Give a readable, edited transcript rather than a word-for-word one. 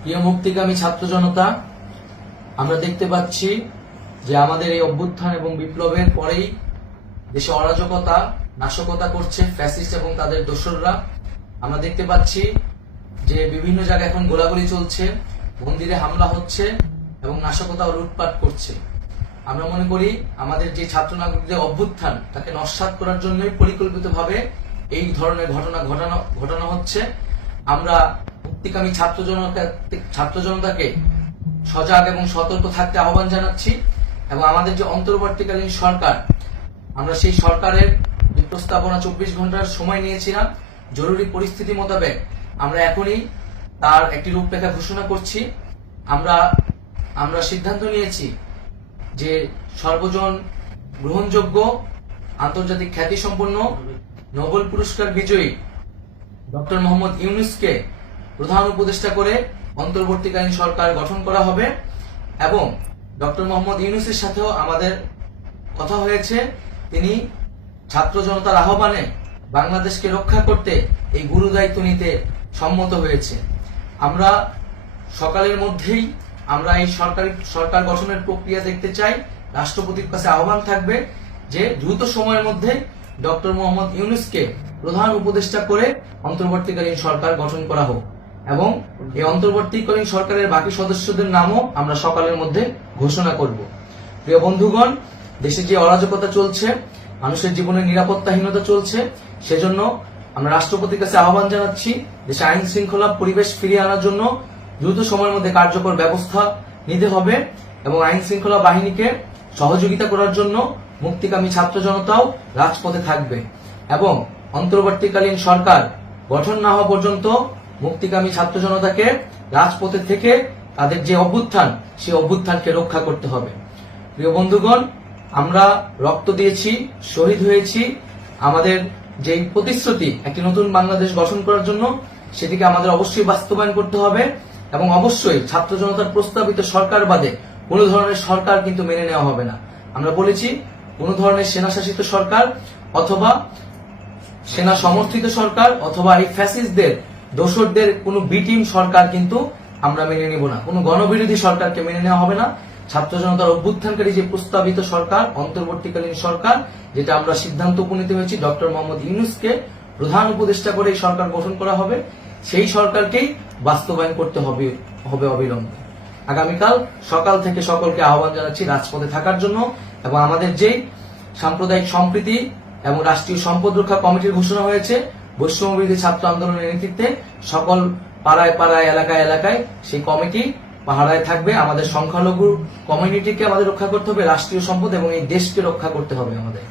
প্রিয় মুক্তিকামী ছাত্র জনতা, আমরা দেখতে পাচ্ছি যে আমাদের এই অভ্যুত্থান এবং বিপ্লবের পরেই দেশে অরাজকতা নাশকতা করছে ফ্যাসিস্ট এবং তাদের দোসররা। আমরা দেখতে পাচ্ছি যে বিভিন্ন জায়গায় এখন গোলাগুলি চলছে, মন্দিরে হামলা হচ্ছে এবং নাশকতা ও লুটপাট করছে। আমরা মনে করি আমাদের যে ছাত্র নাগরিকদের অভ্যুত্থান তাকে নস্যাৎ করার জন্যই পরিকল্পিতভাবে এই ধরনের ঘটনা ঘটানো হচ্ছে। আমরা মুক্তিকামী ছাত্র জনতাকে সজাগ এবং সতর্ক থাকতে আহ্বান জানাচ্ছি এবং আমাদের যে অন্তর্বর্তীকালীন সরকার, আমরা সেই সরকারের যে প্রস্তাবনা 24 ঘন্টার সময় নিয়েছিলাম, জরুরি পরিস্থিতি মোতাবেক আমরা এখনই তার একটি রূপরেখা ঘোষণা করছি। আমরা সিদ্ধান্ত নিয়েছি যে সর্বজন গ্রহণযোগ্য আন্তর্জাতিক খ্যাতিসম্পন্ন নোবেল পুরস্কার বিজয়ী ডক্টর মোহাম্মদ ইউনূসকে প্রধান উপদেষ্টা করে অন্তর্বর্তীকালীন সরকার গঠন করা হবে এবং ডক্টর মোহাম্মদ ইউনূসের সাথেও আমাদের কথা হয়েছে। তিনি ছাত্র জনতার আহ্বানে বাংলাদেশকে রক্ষা করতে এই গুরু দায়িত্ব নিতে সম্মত হয়েছে। আমরা সকালের মধ্যেই আমরা এই সরকার গঠনের প্রক্রিয়া দেখতে চাই। রাষ্ট্রপতির কাছে আহ্বান থাকবে যে দ্রুত সময়ের মধ্যে ডক্টর মোহাম্মদ ইউনূসকে প্রধান উপদেষ্টা করে অন্তর্বর্তীকালীন সরকার গঠন করা হোক এবং এই অন্তর্বর্তীকালীন সরকারের বাকি সদস্যদের নামও আমরা সকালের মধ্যে ঘোষণা করব। প্রিয় বন্ধুগণ, দেশে যে অরাজকতা চলছে, মানুষের জীবনের নিরাপত্তাহীনতা চলছে, সেজন্য আমরা রাষ্ট্রপতির কাছে আহ্বান জানাচ্ছি দেশে আইন শৃঙ্খলা পরিবেশ ফিরিয়ে আনার জন্য দ্রুত সময়ের মধ্যে কার্যকর ব্যবস্থা নিতে হবে এবং আইন শৃঙ্খলা বাহিনীকে সহযোগিতা করার জন্য মুক্তিকামী ছাত্র জনতাও রাজপথে থাকবে এবং অন্তর্বর্তীকালীন সরকার গঠন না হওয়া পর্যন্ত মুক্তিকামী ছাত্র জনতাকে রাজপথে থেকে তাদের যে অভ্যুত্থান, সেই অভ্যুত্থানকে রক্ষা করতে হবে। প্রিয় বন্ধুগণ, আমরা রক্ত দিয়েছি, শহীদ হয়েছি। আমাদের যে প্রতিশ্রুতি একটি নতুন বাংলাদেশ গঠন করার জন্য, সেটিকে আমাদের অবশ্যই বাস্তবায়ন করতে হবে এবং অবশ্যই ছাত্র জনতার প্রস্তাবিত সরকার বাদে কোনো ধরনের সরকার কিন্তু মেনে নেওয়া হবে না। আমরা বলেছি কোনো ধরনের সেনা শাসিত সরকার অথবা সেনা সমর্থিত সরকার অথবা এই ফ্যাসিস্টদের দোসরদের কোনো বিটিম সরকার কিন্তু আমরা মেনে নেব না। কোনো গণবিরোধী সরকারকে মেনে নেওয়া হবে না। ছাত্র জনতার অভ্যুত্থানকারী যে প্রস্তাবিত সরকার, অন্তর্বর্তীকালীন সরকার, যেটা আমরা সিদ্ধান্ত উপনীত হয়েছি ডক্টর মোহাম্মদ ইউনূসকে প্রধান উপদেষ্টা করে এই সরকার গঠন করা হবে, সেই সরকারকেই বাস্তবায়ন করতে হবে অবিলম্বে। আগামীকাল সকাল থেকে সকলকে আহ্বান জানাচ্ছি রাজপথে থাকার জন্য এবং আমাদের যে সাম্প্রদায়িক সম্প্রীতি এবং রাষ্ট্রীয় সম্পদ রক্ষা কমিটির ঘোষণা হয়েছে বৈষম্যবিরোধী ছাত্র আন্দোলনের নেতৃত্বে, সকল পাড়ায় পাড়ায় এলাকায় এলাকায় সেই কমিটি পাহারায় থাকবে। আমাদের সংখ্যালঘু কমিউনিটিকে আমাদের রক্ষা করতে হবে, রাষ্ট্রীয় সম্পদ এবং এই দেশকে রক্ষা করতে হবে আমাদের।